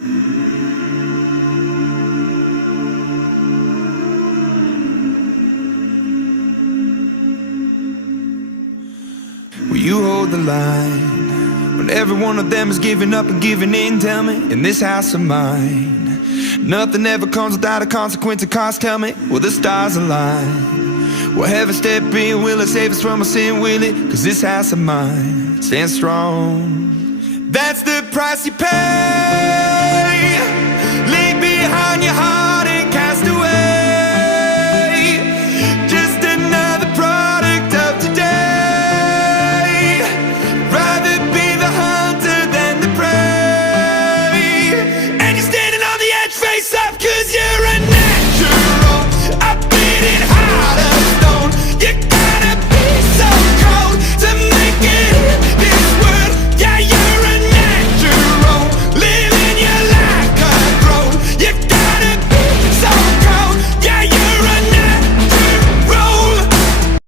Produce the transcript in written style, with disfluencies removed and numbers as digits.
Will you hold the line when every one of them is giving up and giving in? Tell me, in this house of mine, nothing ever comes without a consequence of cost. Tell me, will the stars align? Will heaven step in? Will it save us from our sin? Will it? Cause this house of mine stands strong. That's the price you pay